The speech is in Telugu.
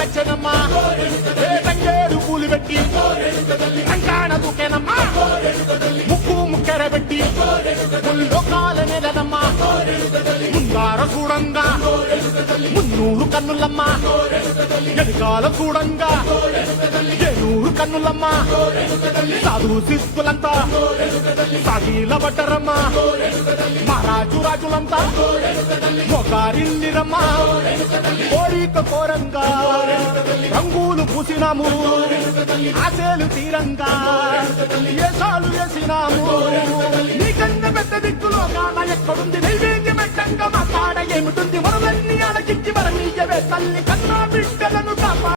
తెచ్చనమ్మా తంగేడు పూలు పెట్టి రంగాణ దూకేనమ్మా ముక్కు ముక్కెర పెట్టి లోకాల నెలనమ్మా ముందార చూడంగా మున్నూరు కన్నులమ్మా ఎనకాల చూడంగా ఏనూరు కన్నులమ్మా సాధు శిస్తులంతా సాగిల బట్టరమ్మా మహారాజు రాజులంతా మొగారిల్లిరమ్మా కోరిక కోరంగా రంగులు పూసినాము ఆశలు తీరంగా ఏసాలు వేసినాము నీకన్నా పెద్ద దిక్కులో కాన ఎక్కడుంది నైవేద్యం పెట్టంగా మా కాడ ఏమిటుంది వరలన్నీ అడగించి వరమీయవే తల్లి కన్నా బిడ్డలను కాపా